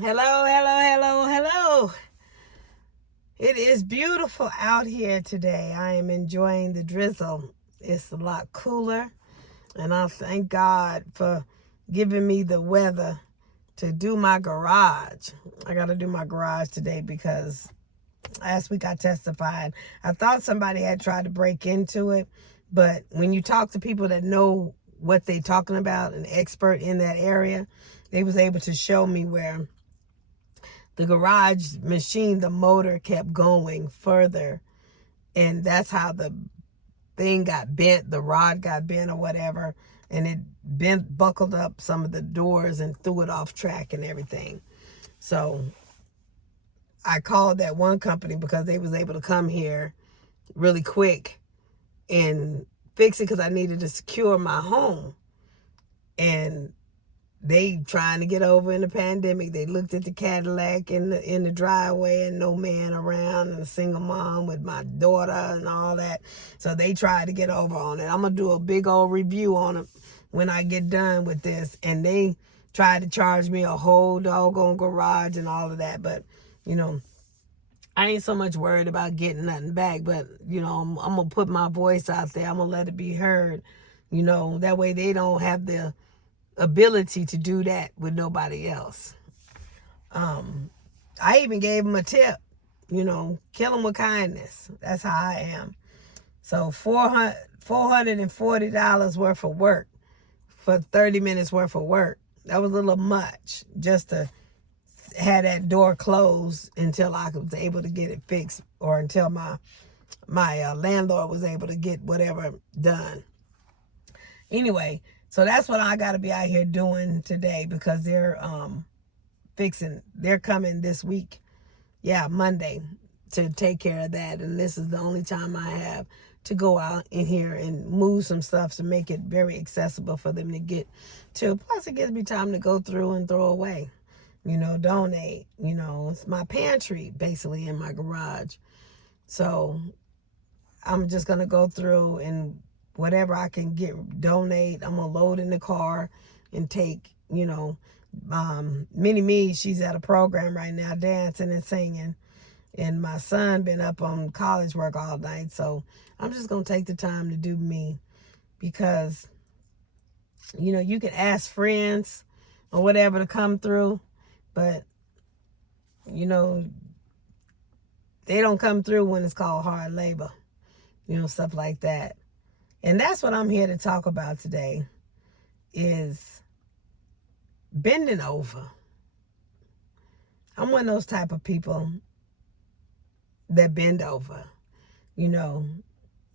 Hello, hello, hello, hello. It is beautiful out here today. I am enjoying the drizzle. It's a lot cooler, and I thank God for giving me the weather to do my garage. I got to do my garage today because last week I testified. I thought somebody had tried to break into it, but when you talk to people that know what they're talking about, an expert in that area, they was able to show me where the garage machine, the motor kept going further, and that's how the thing got bent, the rod got bent or whatever, and it bent, buckled up some of the doors and threw it off track and everything. So I called that one company because they was able to come here really quick and fix it because I needed to secure my home. And they trying to get over in the pandemic. They looked at the Cadillac in the driveway and no man around and a single mom with my daughter and all that. So they tried to get over on it. I'm going to do a big old review on it when I get done with this. And they tried to charge me a whole doggone garage and all of that. But, you know, I ain't so much worried about getting nothing back. But, you know, I'm going to put my voice out there. I'm going to let it be heard. You know, that way they don't have the ability to do that with nobody else. I even gave him a tip, you know, kill him with kindness. That's how I am. So $440 worth of work for 30 minutes worth of work. That was a little much just to have that door closed until I was able to get it fixed or until my landlord was able to get whatever done. Anyway, so that's what I got to be out here doing today because they're they're coming this week. Yeah, Monday to take care of that. And this is the only time I have to go out in here and move some stuff to make it very accessible for them to get to. Plus, it gives me time to go through and throw away, you know, donate. You know, it's my pantry basically in my garage. So I'm just going to go through and whatever I can donate, I'm going to load in the car and take, you know, Mini Me, she's at a program right now dancing and singing. And my son been up on college work all night. So I'm just going to take the time to do me because, you know, you can ask friends or whatever to come through, but, you know, they don't come through when it's called hard labor, you know, stuff like that. And that's what I'm here to talk about today is bending over. I'm one of those type of people that bend over. You know,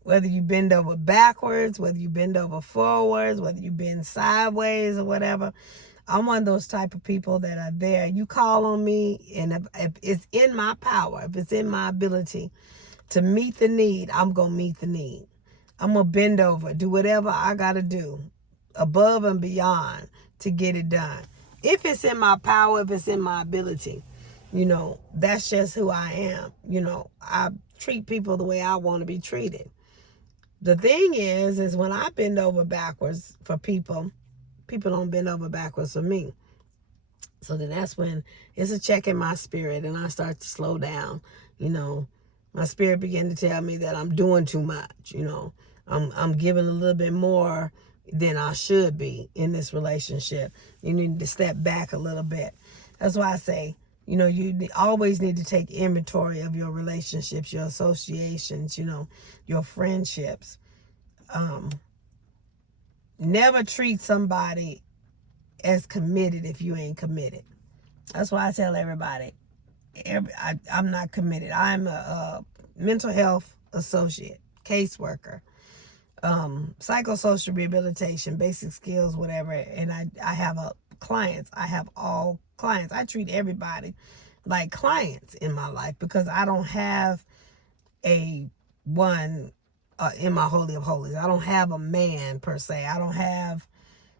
whether you bend over backwards, whether you bend over forwards, whether you bend sideways or whatever. I'm one of those type of people that are there. You call on me, and if it's in my power, if it's in my ability to meet the need, I'm going to meet the need. I'm going to bend over, do whatever I got to do above and beyond to get it done. If it's in my power, if it's in my ability, you know, that's just who I am. You know, I treat people the way I want to be treated. The thing is when I bend over backwards for people, people don't bend over backwards for me. So then that's when it's a check in my spirit and I start to slow down. You know, my spirit begin to tell me that I'm doing too much. You know, I'm giving a little bit more than I should be in this relationship. You need to step back a little bit. That's why I say, you know, you always need to take inventory of your relationships, your associations, you know, your friendships. Never treat somebody as committed if you ain't committed. That's why I tell everybody, I'm not committed. I'm a mental health associate, caseworker, psychosocial rehabilitation, basic skills, whatever. And I have clients. I have all clients. I treat everybody like clients in my life because I don't have a one in my Holy of Holies. I don't have a man per se. I don't have,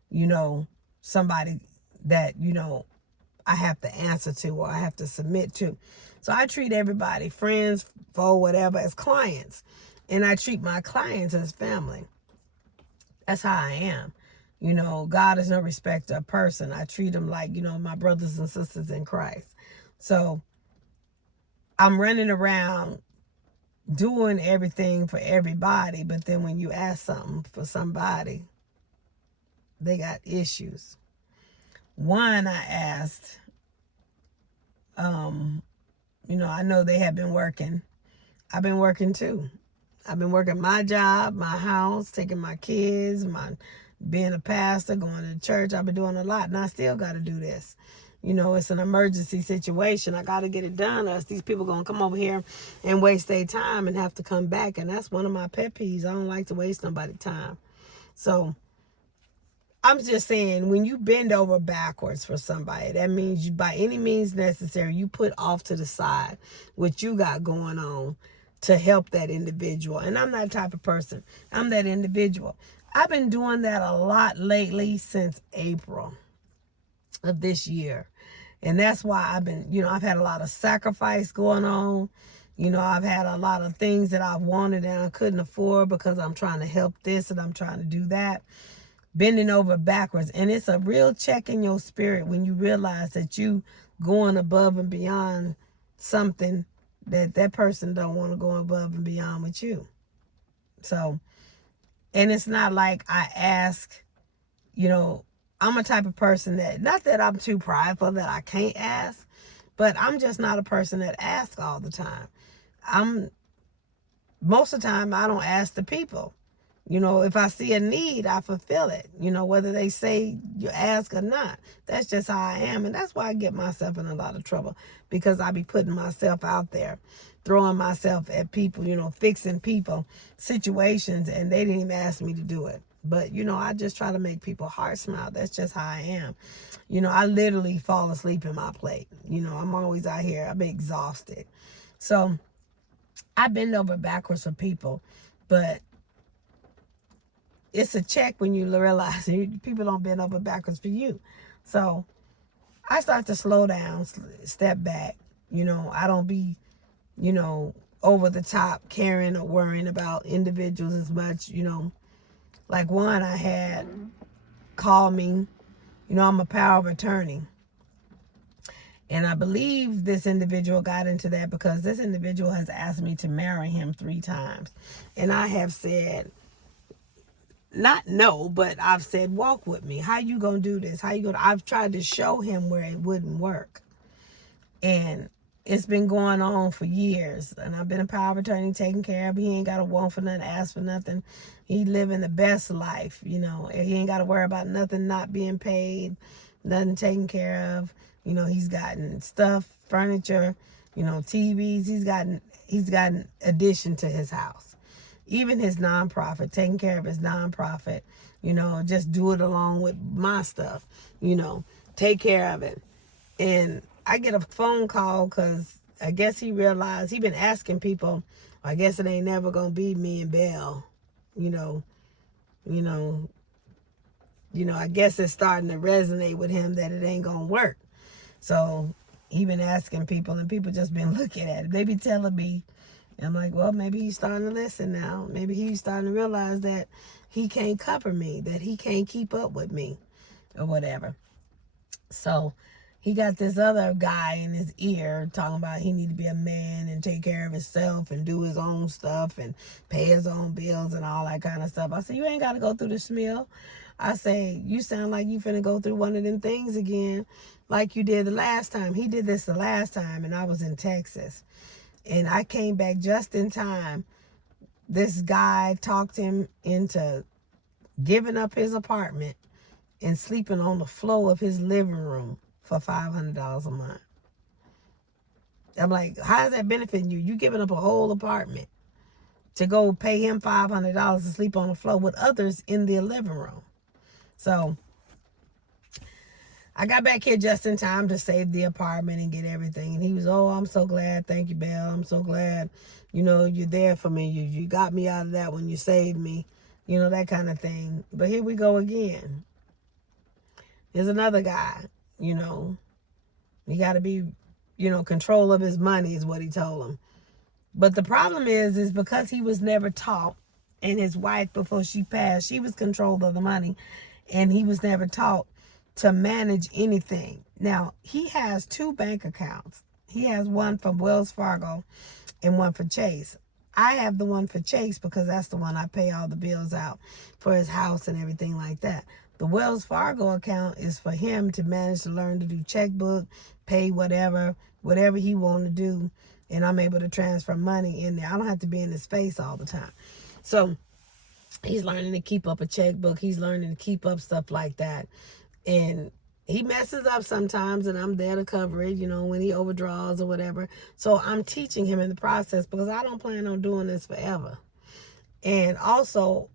you know, somebody that, you know, I have to answer to or I have to submit to. So I treat everybody, friends, foe, whatever, as clients. And I treat my clients as family. That's how I am. You know, God is no respecter of person. I treat them like, you know, my brothers and sisters in Christ. So I'm running around doing everything for everybody, but then when you ask something for somebody, they got issues. One, I asked, you know, I know they have been working. I've been working too. I've been working my job, my house, taking my kids, my being a pastor, going to church. I've been doing a lot, and I still got to do this. You know, it's an emergency situation. I got to get it done, or else these people going to come over here and waste their time and have to come back. And that's one of my pet peeves. I don't like to waste nobody's time. So I'm just saying, when you bend over backwards for somebody, that means you, by any means necessary, you put off to the side what you got going on to help that individual. And I'm that type of person. I'm that individual. I've been doing that a lot lately since April of this year. And that's why I've been, you know, I've had a lot of sacrifice going on. You know, I've had a lot of things that I've wanted and I couldn't afford because I'm trying to help this and I'm trying to do that. Bending over backwards. And it's a real check in your spirit when you realize that you going above and beyond something that that person don't want to go above and beyond with you. So, and it's not like I ask, you know, I'm a type of person that, not that I'm too prideful that I can't ask, but I'm just not a person that asks all the time. Most of the time I don't ask the people. You know, if I see a need, I fulfill it. You know, whether they say you ask or not. That's just how I am. And that's why I get myself in a lot of trouble. Because I be putting myself out there, throwing myself at people, you know, fixing people, situations, and they didn't even ask me to do it. But, you know, I just try to make people heart smile. That's just how I am. You know, I literally fall asleep in my plate. You know, I'm always out here. I'm exhausted. So I bend over backwards for people. But it's a check when you realize people don't bend over backwards for you. So I start to slow down, step back. You know, I don't be, you know, over the top caring or worrying about individuals as much. You know, like one I had call me. You know, I'm a power of attorney. And I believe this individual got into that because this individual has asked me to marry him 3 times. And I have said, not no, but I've said, walk with me. How you gonna do this? How you gonna? I've tried to show him where it wouldn't work, and it's been going on for years. And I've been a power of attorney, taking care of. He ain't got to want for nothing, ask for nothing. He living the best life, you know. He ain't got to worry about nothing not being paid, nothing taken care of. You know, he's gotten stuff, furniture, you know, TVs. He's gotten addition to his house. Even his nonprofit, taking care of his nonprofit, you know, just do it along with my stuff, you know, take care of it. And I get a phone call because I guess he realized he been asking people, I guess it ain't never going to be me and Belle, you know, I guess it's starting to resonate with him that it ain't going to work. So he been asking people and people just been looking at it. They be telling me, I'm like, well, maybe he's starting to listen now. Maybe he's starting to realize that he can't cover me, that he can't keep up with me or whatever. So he got this other guy in his ear talking about he need to be a man and take care of himself and do his own stuff and pay his own bills and all that kind of stuff. I said, you ain't got to go through the smeal. I say, you sound like you finna go through one of them things again like you did the last time. He did this the last time and I was in Texas. And I came back just in time. This guy talked him into giving up his apartment and sleeping on the floor of his living room for $500 a month. I'm like, how is that benefiting you? You giving up a whole apartment to go pay him $500 to sleep on the floor with others in the living room. So I got back here just in time to save the apartment and get everything. And he was, oh, I'm so glad. Thank you, Belle. I'm so glad, you know, you're there for me. You got me out of that when you saved me, you know, that kind of thing. But here we go again. There's another guy, you know. He got to be, you know, control of his money is what he told him. But the problem is because he was never taught, and his wife, before she passed, she was control of the money. and he was never taught to manage anything. Now, he has 2 bank accounts. He has one from Wells Fargo and one for Chase. I have the one for Chase because that's the one I pay all the bills out for his house and everything like that. The Wells Fargo account is for him to manage to learn to do checkbook, pay whatever he want to do, and I'm able to transfer money in there. I don't have to be in his face all the time. So he's learning to keep up a checkbook. He's learning to keep up stuff like that. And he messes up sometimes, and I'm there to cover it, when he overdraws or whatever. So I'm teaching him in the process because I don't plan on doing this forever. And also,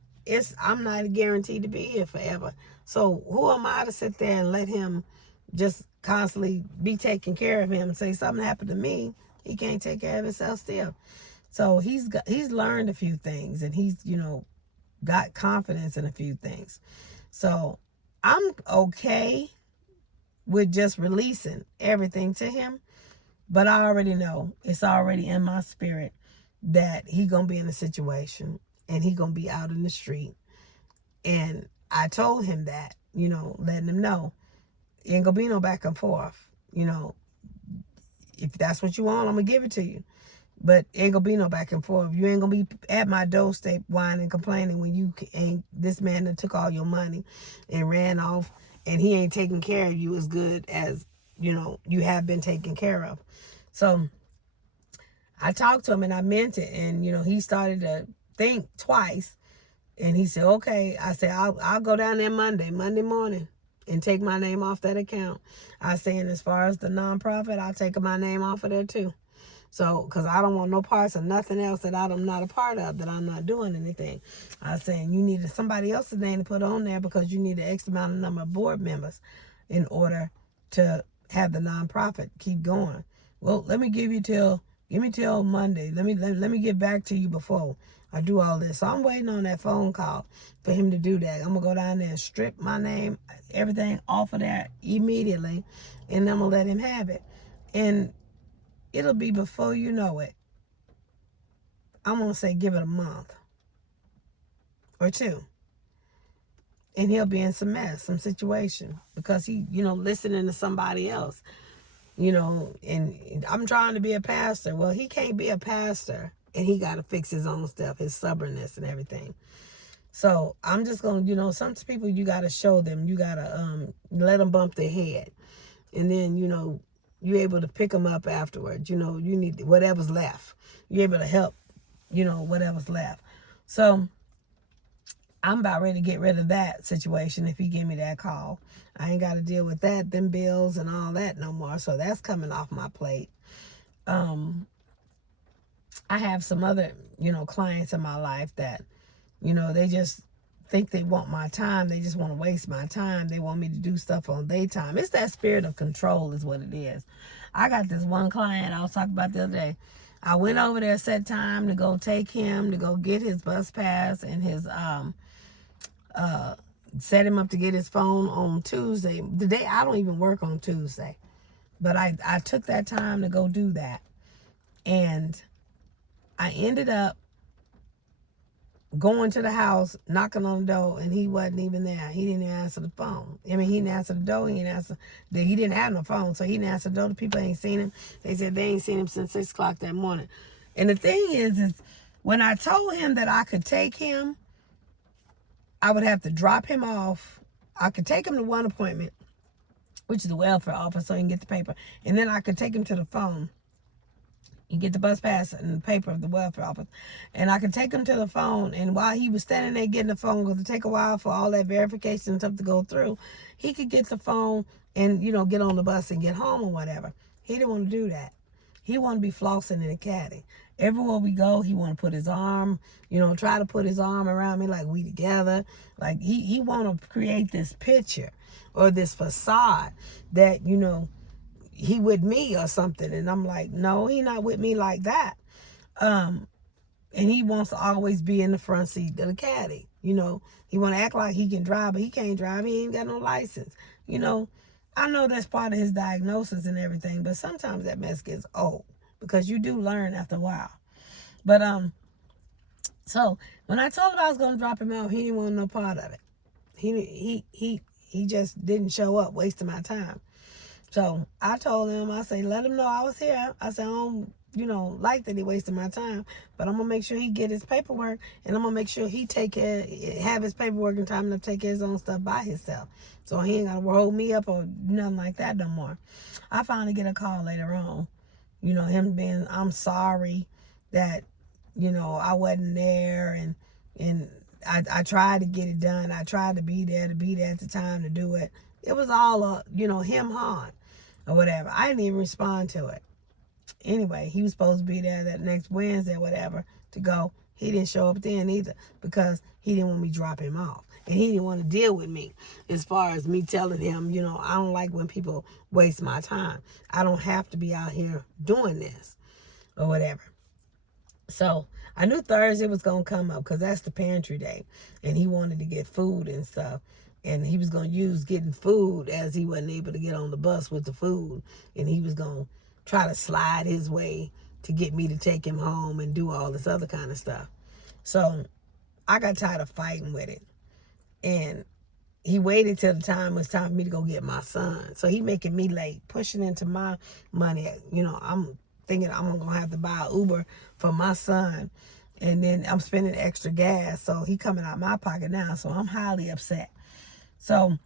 I'm not guaranteed to be here forever. So who am I to sit there and let him just constantly be taking care of him and say something happened to me? He can't take care of himself still. So he's learned a few things, and he's got confidence in a few things. So I'm okay with just releasing everything to him, but I already know, it's already in my spirit that he gonna be in a situation and he gonna be out in the street. And I told him that, letting him know, ain't gonna be no back and forth. If that's what you want, I'm gonna give it to you. But ain't gonna be no back and forth. You ain't gonna be at my doorstep whining, complaining when you ain't, this man that took all your money and ran off, and he ain't taking care of you as good as, you have been taken care of. So I talked to him and I meant it. And, he started to think twice. And he said, okay. I said, I'll go down there Monday morning and take my name off that account. I said, and as far as the nonprofit, I'll take my name off of there too. So, because I don't want no parts of nothing else that I'm not a part of, that I'm not doing anything. I was saying, you need somebody else's name to put on there because you need an X amount of number of board members in order to have the nonprofit keep going. Well, give me till Monday. Let me get back to you before I do all this. So I'm waiting on that phone call for him to do that. I'm going to go down there and strip my name, everything off of there immediately, and I'm going to let him have it. And it'll be before you know it. I'm going to say give it a month or 2. And he'll be in some mess, some situation, because he, listening to somebody else, and I'm trying to be a pastor. Well, he can't be a pastor, and he got to fix his own stuff, his stubbornness and everything. So I'm just going to, some people you got to show them, you got to let them bump their head. And then, you're able to pick them up afterwards. You need whatever's left. You're able to help, whatever's left. So I'm about ready to get rid of that situation if he give me that call. I ain't got to deal with them bills and all that no more. So that's coming off my plate. I have some other, clients in my life that, they just think they want my time. They just want to waste my time. They want me to do stuff on their time. It's that spirit of control is what it is. I got this one client I was talking about the other day. I went over there, set time to go take him to go get his bus pass and his set him up to get his phone on Tuesday. The day I don't even work on Tuesday, but I took that time to go do that, and I ended up going to the house, knocking on the door, and he wasn't even there. He didn't even answer the phone. I mean, he didn't answer the door. He didn't have no phone, so he didn't answer the door. The people ain't seen him. They said they ain't seen him since 6 o'clock that morning. And the thing is when I told him that I could take him, I would have to drop him off. I could take him to one appointment, which is the welfare office, so he can get the paper. And then I could take him to the phone. You get the bus pass and the paper of the welfare office. And I could take him to the phone. And while he was standing there getting the phone, because it take a while for all that verification and stuff to go through, he could get the phone and, get on the bus and get home or whatever. He didn't want to do that. He wanted to be flossing in a caddy. Everywhere we go, he want to put his arm, try to put his arm around me like we together. Like he want to create this picture or this facade that, he with me or something. And I'm like, no, he not with me like that. And he wants to always be in the front seat of the caddy. He want to act like he can drive, but he can't drive. He ain't got no license. I know that's part of his diagnosis and everything, but sometimes that mess gets old because you do learn after a while. But so when I told him I was going to drop him off, he didn't want no part of it. He just didn't show up, wasting my time. So I told him, I say, let him know I was here. I said, I don't, like that he wasted my time, but I'm gonna make sure he get his paperwork, and I'm gonna make sure he have his paperwork in time to take his own stuff by himself. So he ain't gotta hold me up or nothing like that no more. I finally get a call later on, him being, I'm sorry that, I wasn't there, and I tried to get it done. I tried to be there at the time to do it. It was all him harm or whatever. I didn't even respond to it. Anyway, he was supposed to be there that next Wednesday or whatever to go. He didn't show up then either because he didn't want me to drop him off. And he didn't want to deal with me as far as me telling him, I don't like when people waste my time. I don't have to be out here doing this or whatever. So I knew Thursday was going to come up because that's the pantry day. And he wanted to get food and stuff. And he was going to use getting food as he wasn't able to get on the bus with the food. And he was going to try to slide his way to get me to take him home and do all this other kind of stuff. So I got tired of fighting with it. And he waited till the time was time for me to go get my son. So he making me late, pushing into my money. I'm thinking I'm going to have to buy an Uber for my son. And then I'm spending extra gas. So he coming out of my pocket now. So I'm highly upset. So,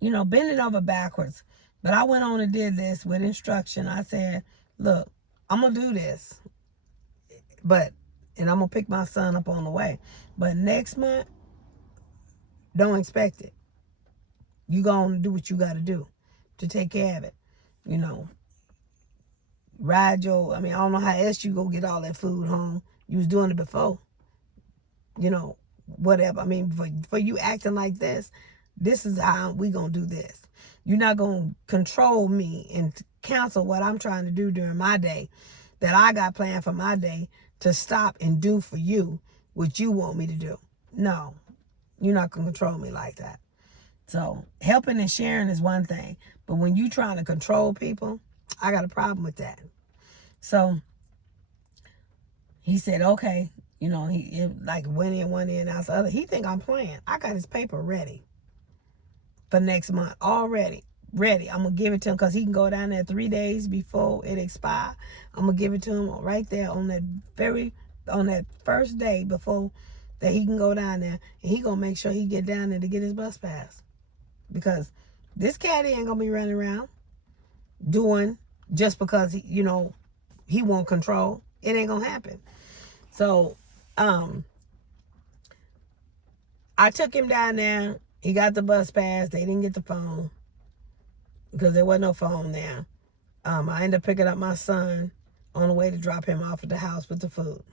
bending over backwards. But I went on and did this with instruction. I said, look, I'm going to do this. And I'm going to pick my son up on the way. But next month, don't expect it. You going to do what you got to do to take care of it. Ride I don't know how else you go get all that food home. You was doing it before. Whatever. For you acting like this is how we gonna do this. You're not gonna control me and cancel what I'm trying to do during my day that I got planned for my day to stop and do for you what you want me to do. No, you're not gonna control me like that. So helping and sharing is one thing, but when you trying to control people, I got a problem with that. So he said, okay. He went in one end, out the other. He think I'm playing. I got his paper ready for next month already. Ready. I'm going to give it to him because he can go down there 3 days before it expire. I'm going to give it to him right there on that first day before that he can go down there. And he going to make sure he get down there to get his bus pass. Because this caddy ain't going to be running around doing just because, he won't control. It ain't going to happen. So, I took him down there. He got the bus pass. They didn't get the phone because there wasn't no phone there. I ended up picking up my son on the way to drop him off at the house with the food.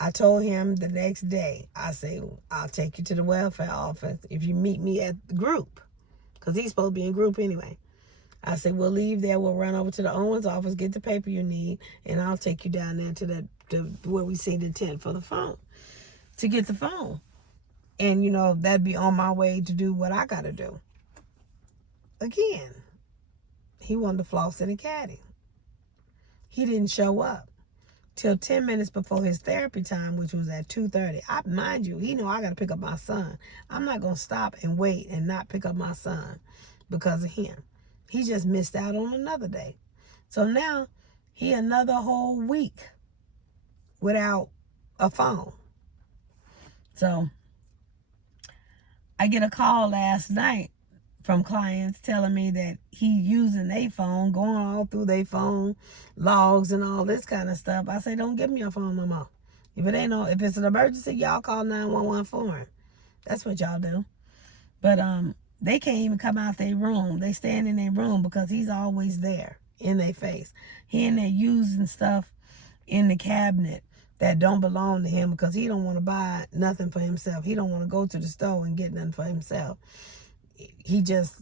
I told him the next day, I say, I'll take you to the welfare office if you meet me at the group, because he's supposed to be in group anyway. I said, we'll leave there. We'll run over to the owner's office, get the paper you need, and I'll take you down there to where we see the tent for the phone, to get the phone. And, that'd be on my way to do what I got to do. Again, he wanted to floss in a caddy. He didn't show up till 10 minutes before his therapy time, which was at 2:30. Mind you, he know I got to pick up my son. I'm not going to stop and wait and not pick up my son because of him. He just missed out on another day. So now he another whole week without a phone. So I get a call last night from clients telling me that he using their phone, going all through their phone logs and all this kind of stuff. I say, don't give me your phone no more. If it's an emergency, y'all call 911 for him. That's what y'all do. But they can't even come out their room. They stand in their room because he's always there in their face. He in there using stuff in the cabinet that don't belong to him because he don't want to buy nothing for himself. He don't want to go to the store and get nothing for himself. He just,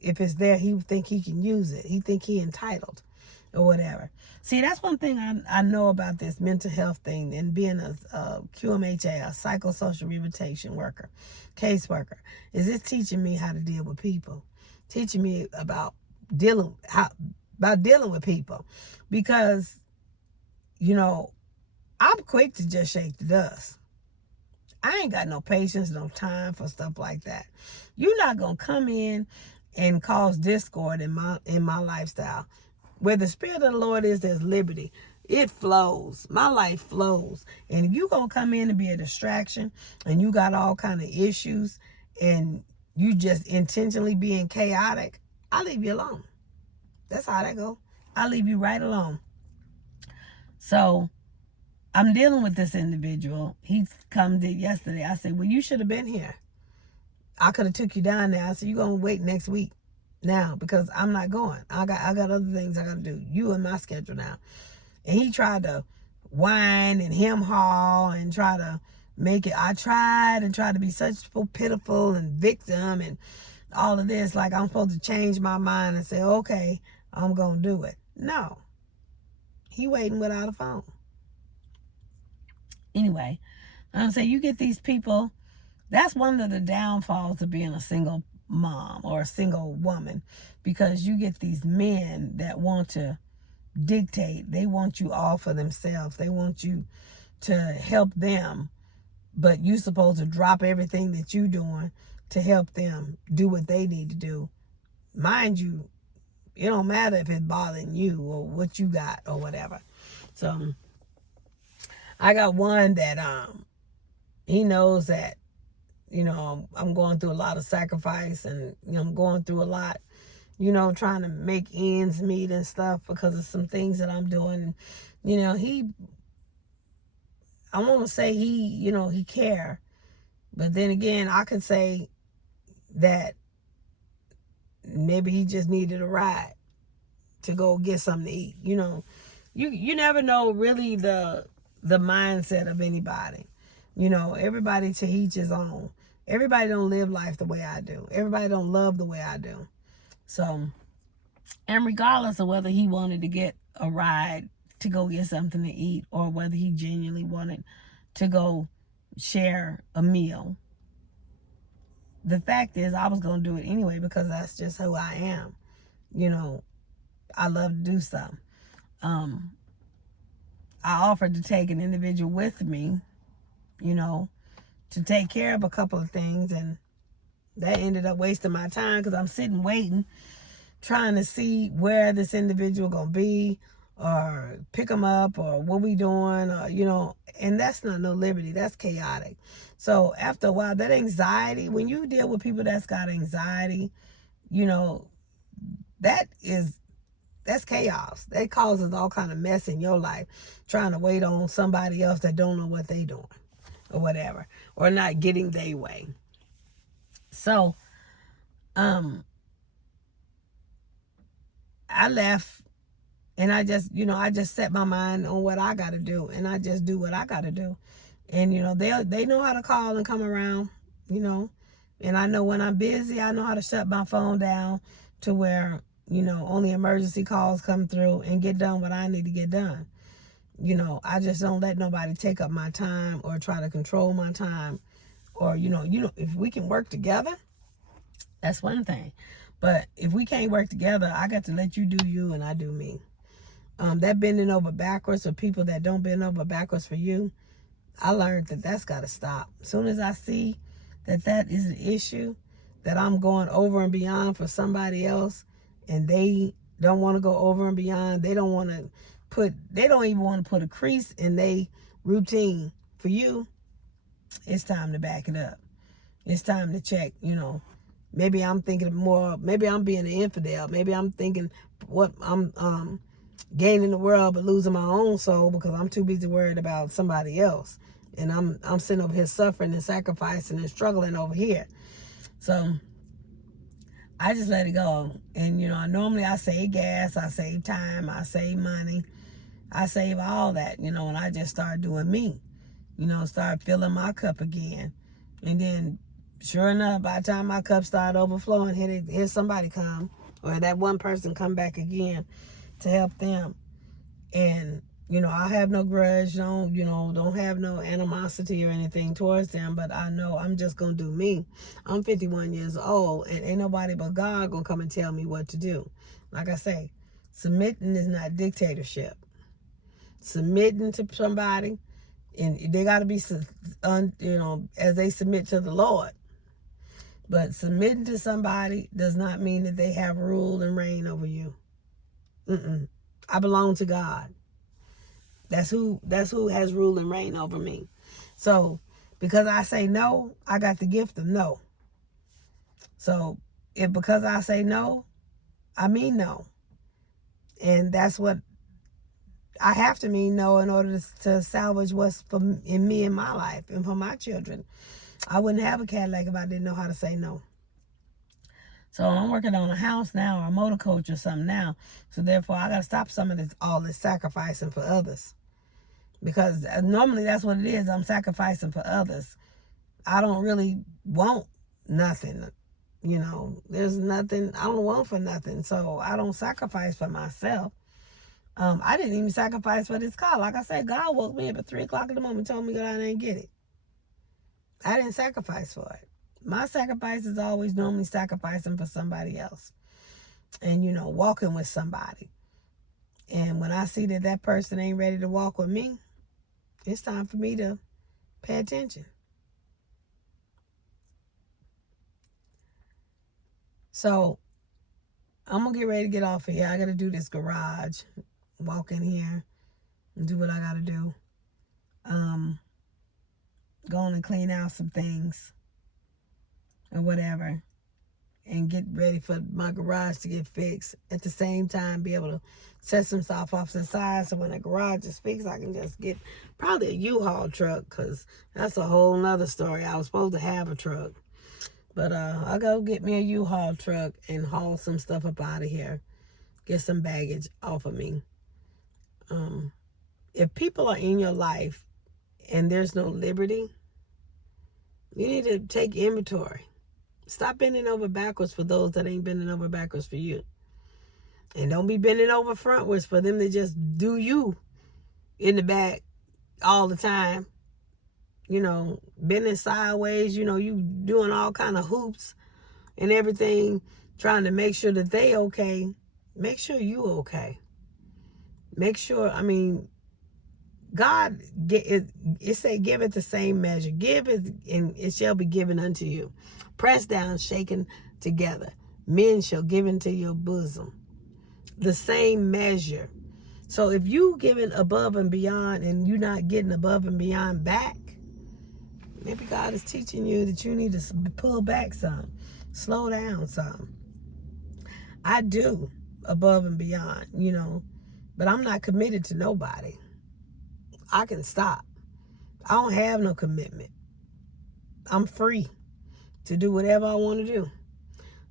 if it's there, he think he can use it. He think he entitled or whatever. See, that's one thing I know about this mental health thing and being a QMHA, a psychosocial rehabilitation worker, caseworker, is it's teaching me how to deal with people, teaching me about dealing with people, because, I'm quick to just shake the dust. I ain't got no patience, no time for stuff like that. You're not gonna come in and cause discord in my lifestyle. Where the Spirit of the Lord is, there's liberty. It flows. My life flows. And if you gonna come in and be a distraction, and you got all kind of issues, and you just intentionally being chaotic, I leave you alone. That's how that go. I leave you right alone. So I'm dealing with this individual. He come in yesterday. I said, well, you should have been here. I could have took you down there. I said, you're going to wait next week now because I'm not going. I got other things I got to do. You in my schedule now. And he tried to whine and hem-haw and try to make it. I tried and tried to be such pitiful and victim and all of this. Like I'm supposed to change my mind and say, okay, I'm going to do it. No. He waiting without a phone. Anyway, I'm saying you get these people. That's one of the downfalls of being a single mom or a single woman, because you get these men that want to dictate. They want you all for themselves. They want you to help them, but you're supposed to drop everything that you're doing to help them do what they need to do. Mind you, it don't matter if it's bothering you or what you got or whatever. So I got one that he knows that, you know, I'm going through a lot of sacrifice, and you know, I'm going through a lot, you know, trying to make ends meet and stuff because of some things that I'm doing. You know, I want to say you know, he care, but then again, I could say that maybe he just needed a ride to go get something to eat. You know, you never know really the mindset of anybody. You know, everybody to each his own. Everybody don't live life the way I do. Everybody don't love the way I do. So, and regardless of whether he wanted to get a ride to go get something to eat or whether he genuinely wanted to go share a meal, the fact is I was going to do it anyway because that's just who I am. You know, I love to do something. I offered to take an individual with me, you know, to take care of a couple of things, and that ended up wasting my time because I'm sitting waiting, trying to see where this individual gonna be or pick them up or what we doing, or you know, and that's not no liberty. That's chaotic. So after a while, that anxiety, when you deal with people that's got anxiety, you know, that's chaos. That causes all kind of mess in your life, trying to wait on somebody else that don't know what they doing or whatever, or not getting their way. So, I left, and I just, you know, I just set my mind on what I got to do, and I just do what I got to do. And, you know, they know how to call and come around, you know, and I know when I'm busy, I know how to shut my phone down to where, you know, only emergency calls come through and get done what I need to get done. You know, I just don't let nobody take up my time or try to control my time. Or, you know, if we can work together, that's one thing. But if we can't work together, I got to let you do you and I do me. That bending over backwards for people that don't bend over backwards for you, I learned that that's got to stop. As soon as I see that is an issue, that I'm going over and beyond for somebody else, and they don't want to go over and beyond, they don't even want to put a crease in their routine for you, it's time to back it up. It's time to check, you know. Maybe I'm thinking more, maybe I'm being an infidel. Maybe I'm thinking what I'm gaining the world but losing my own soul because I'm too busy worried about somebody else. And I'm sitting over here suffering and sacrificing and struggling over here. So I just let it go. And, you know, normally I save gas, I save time, I save money, I save all that, you know, and I just start doing me, you know, start filling my cup again. And then, sure enough, by the time my cup started overflowing, here somebody come, or that one person come back again to help them. And, you know, I have no grudge, don't have no animosity or anything towards them, but I know I'm just going to do me. I'm 51 years old, and ain't nobody but God going to come and tell me what to do. Like I say, submitting is not dictatorship. Submitting to somebody And they got to be, as they submit to the Lord. But submitting to somebody does not mean that they have rule and reign over you. I belong to God. That's who has rule and reign over me. So because I say no, I got the gift of no. So if because I say no, I mean no. And that's what I have to mean no in order to salvage what's in me and my life and for my children. I wouldn't have a Cadillac if I didn't know how to say no. So I'm working on a house now or a motor coach or something now. So therefore I got to stop some of all this sacrificing for others. Because normally that's what it is. I'm sacrificing for others. I don't really want nothing. There's nothing. I don't want for nothing. So I don't sacrifice for myself. I didn't even sacrifice for this car. Like I said, God woke me up at 3 o'clock in the morning and told me that I didn't get it. I didn't sacrifice for it. My sacrifice is always normally sacrificing for somebody else. And, walking with somebody. And when I see that person ain't ready to walk with me, it's time for me to pay attention. So I'm going to get ready to get off of here. I got to do this garage. Walk in here and do what I got to do. Go on and clean out some things or whatever. And get ready for my garage to get fixed. At the same time, be able to set some stuff off to the side so when the garage is fixed, I can just get probably a U-Haul truck because that's a whole nother story. I was supposed to have a truck. But I'll go get me a U-Haul truck and haul some stuff up out of here. Get some baggage off of me. If people are in your life and there's no liberty, you need to take inventory. Stop bending over backwards for those that ain't bending over backwards for you. And don't be bending over frontwards for them to just do you in the back all the time. Bending sideways, you doing all kind of hoops and everything, trying to make sure that they okay. Make sure you okay. Make sure, God, it say, give it the same measure. Give it, and it shall be given unto you. Pressed down, shaken together. Men shall give into your bosom. The same measure. So if you giving above and beyond and you're not getting above and beyond back, maybe God is teaching you that you need to pull back some. Slow down some. I do above and beyond, but I'm not committed to nobody. I can stop. I don't have no commitment. I'm free to do whatever I want to do.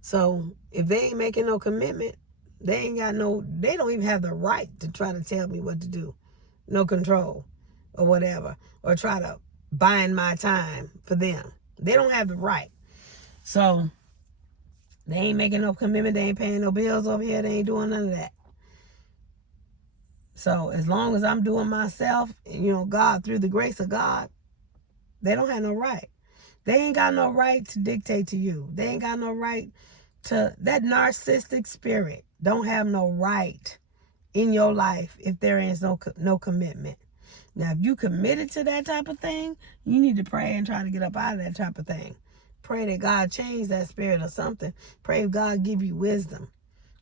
So if they ain't making no commitment, they don't even have the right to try to tell me what to do. No control or whatever. Or try to bind my time for them. They don't have the right. So they ain't making no commitment. They ain't paying no bills over here. They ain't doing none of that. So as long as I'm doing myself, God, through the grace of God, they don't have no right. They ain't got no right to dictate to you. They ain't got no right to, that narcissistic spirit don't have no right in your life if there is no commitment. Now, if you committed to that type of thing, you need to pray and try to get up out of that type of thing. Pray that God change that spirit or something. Pray God give you wisdom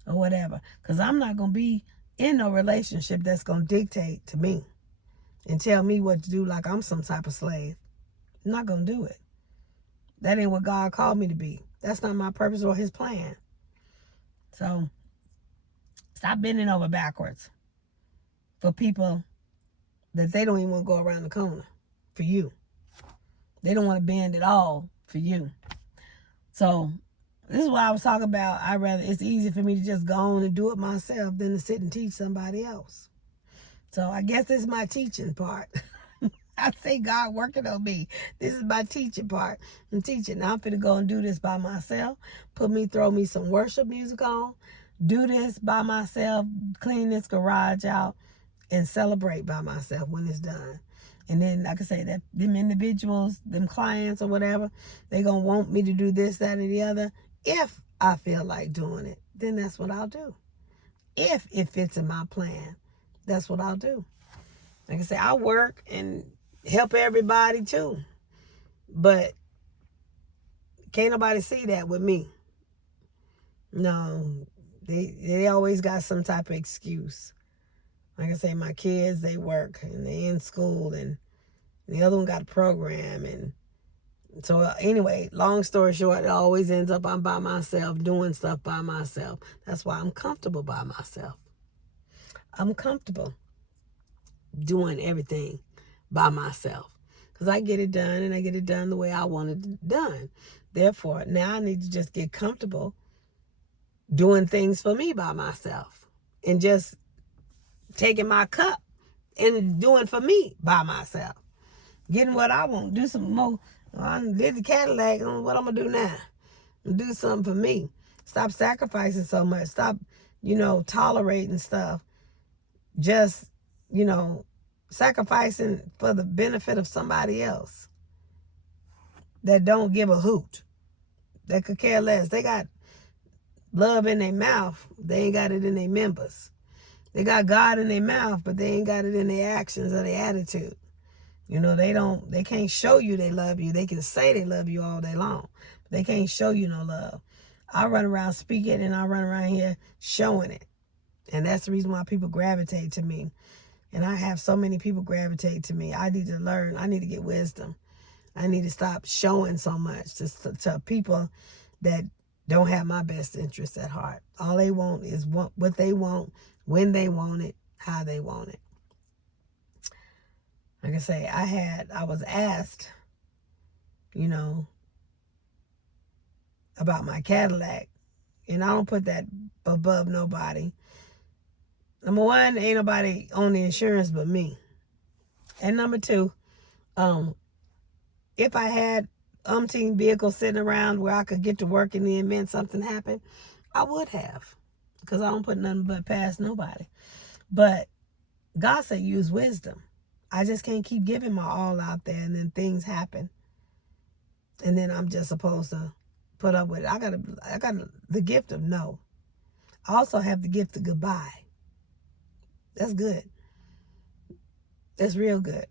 or whatever. Because I'm not going to be in no relationship that's going to dictate to me and tell me what to do like I'm some type of slave. I'm not going to do it. That ain't what God called me to be. That's not my purpose or his plan. So stop bending over backwards for people that they don't even want to go around the corner for you. They don't want to bend at all for you. So this is what I was talking about. It's easy for me to just go on and do it myself than to sit and teach somebody else. So I guess this is my teaching part. I say God working on me. This is my teaching part. I'm teaching. Now I'm finna go and do this by myself. Throw me some worship music on. Do this by myself. Clean this garage out. And celebrate by myself when it's done. And then, like I say, that them individuals, them clients or whatever, they gonna want me to do this, that, or the other. If I feel like doing it, then that's what I'll do. If it fits in my plan, that's what I'll do. Like I say, I work and help everybody too. But can't nobody see that with me. No, they always got some type of excuse. Like I say, my kids, they work and they in school, and the other one got a program. And so anyway, long story short, it always ends up I'm by myself doing stuff by myself. That's why I'm comfortable by myself. I'm comfortable doing everything by myself because I get it done, and I get it done the way I want it done. Therefore, now I need to just get comfortable doing things for me by myself and just taking my cup and doing for me by myself. Getting what I want. Do some more. I did the Cadillac. What I'm going to do now? Do something for me. Stop sacrificing so much. Stop, tolerating stuff. Just, sacrificing for the benefit of somebody else that don't give a hoot, that could care less. They got love in their mouth. They ain't got it in their members. They got God in their mouth, but they ain't got it in their actions or their attitude. They can't show you they love you. They can say they love you all day long, but they can't show you no love. I run around speaking, and I run around here showing it. And that's the reason why people gravitate to me. And I have so many people gravitate to me. I need to learn. I need to get wisdom. I need to stop showing so much to people that don't have my best interests at heart. All they want is what they want, when they want it, how they want it. Like I say, I was asked, about my Cadillac, and I don't put that above nobody. Number one, ain't nobody on the insurance but me. And number two, if I had umpteen vehicles sitting around where I could get to work in the event something happened, I would have, because I don't put nothing but past nobody. But God said use wisdom. I just can't keep giving my all out there, and then things happen, and then I'm just supposed to put up with it. I got the gift of no. I also have the gift of goodbye. That's good. That's real good.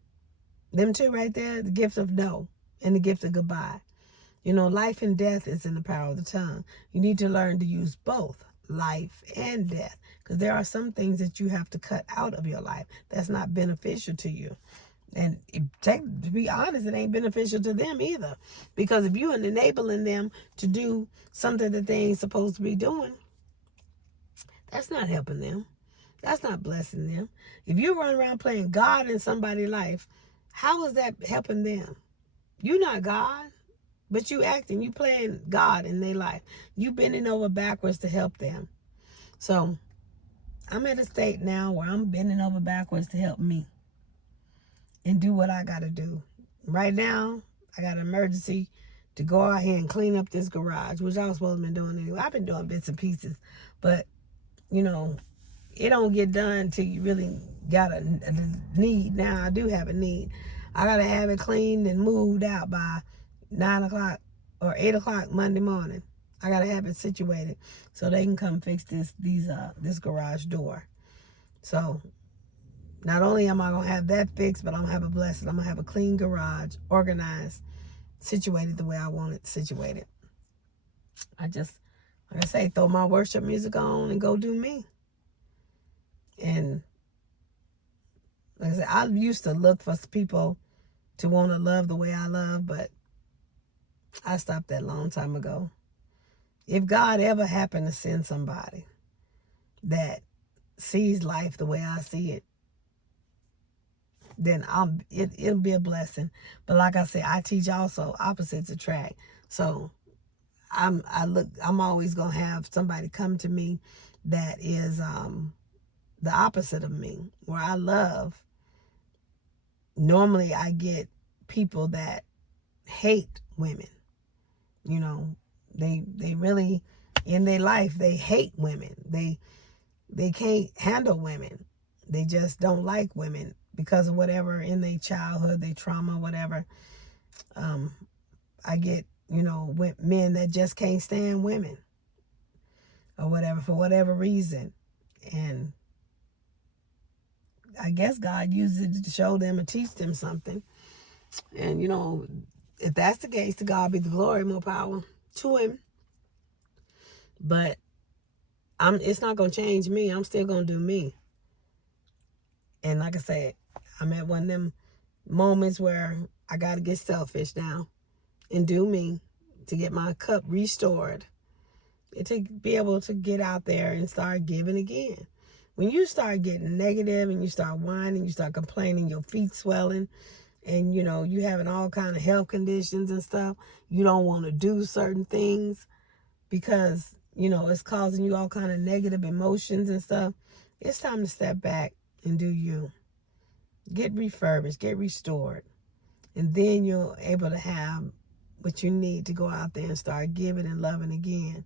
Them two right there, the gift of no and the gift of goodbye. Life and death is in the power of the tongue. You need to learn to use both life and death, because there are some things that you have to cut out of your life that's not beneficial to you. And to be honest, it ain't beneficial to them either, because if you're enabling them to do something that they ain't supposed to be doing, that's not helping them. That's not blessing them. If you run around playing God in somebody's life, how is that helping them? You're not God, but you playing God in their life. You bending over backwards to help them. So I'm at a state now where I'm bending over backwards to help me and do what I got to do. Right now, I got an emergency to go out here and clean up this garage, which I was supposed to be doing anyway. I've been doing bits and pieces, but, it don't get done till you really got a need. Now I do have a need. I got to have it cleaned and moved out by 9 o'clock or 8 o'clock Monday morning. I got to have it situated so they can come fix this garage door. So not only am I going to have that fixed, but I'm going to have a blessing. I'm going to have a clean garage, organized, situated the way I want it situated. I just, like I say, throw my worship music on and go do me. And like I said, I used to look for people to want to love the way I love, but I stopped that long time ago. If God ever happened to send somebody that sees life the way I see it, then it'll be a blessing. But like I said, I teach also opposites attract. So I'm always gonna have somebody come to me that is the opposite of me, where I love. Normally I get people that hate women. They really, in their life, they hate women. They can't handle women. They just don't like women because of whatever in their childhood, their trauma, whatever. I get, men that just can't stand women or whatever, for whatever reason. And I guess God uses it to show them and teach them something. And, if that's the case, to God be the glory, more power to him. But it's not going to change me. I'm still going to do me. And like I said, I'm at one of them moments where I got to get selfish now and do me to get my cup restored and to be able to get out there and start giving again. When you start getting negative and you start whining, you start complaining, your feet swelling, and you having all kind of health conditions and stuff, you don't want to do certain things because it's causing you all kind of negative emotions and stuff. It's time to step back and do you. Get refurbished, get restored, and then you're able to have what you need to go out there and start giving and loving again.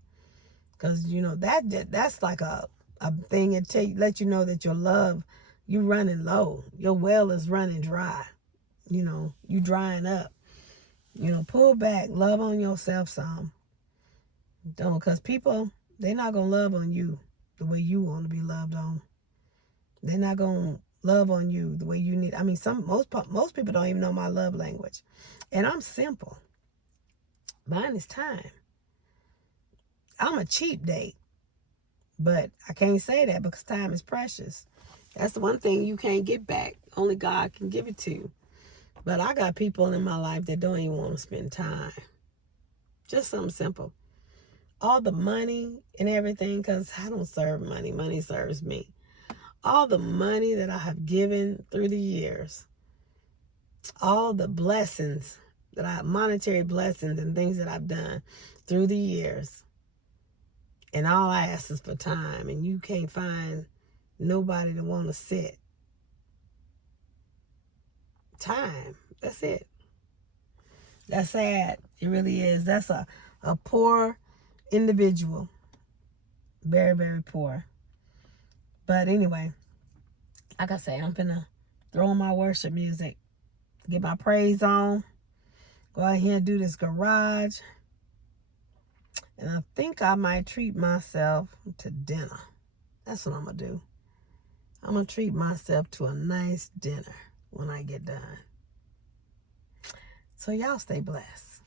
Because that's like a thing that let you know that your love, you running low, your well is running dry. You drying up. Pull back, love on yourself some. Don't, because people, they're not gonna love on you the way you want to be loved on. They're not gonna love on you the way you need. I mean, most people don't even know my love language, and I'm simple. Mine is time. I'm a cheap date, but I can't say that because time is precious. That's the one thing you can't get back. Only God can give it to you. But I got people in my life that don't even want to spend time. Just something simple. All the money and everything, because I don't serve money. Money serves me. All the money that I have given through the years, all the blessings monetary blessings and things that I've done through the years, and all I ask is for time, and you can't find nobody to want to sit. Time. That's it. That's sad. It really is. That's a poor individual. Very, very poor. But anyway, like I say, I'm finna throw on my worship music, get my praise on, go out here and do this garage. And I think I might treat myself to dinner. That's what I'm gonna do. I'm gonna treat myself to a nice dinner when I get done. So y'all stay blessed.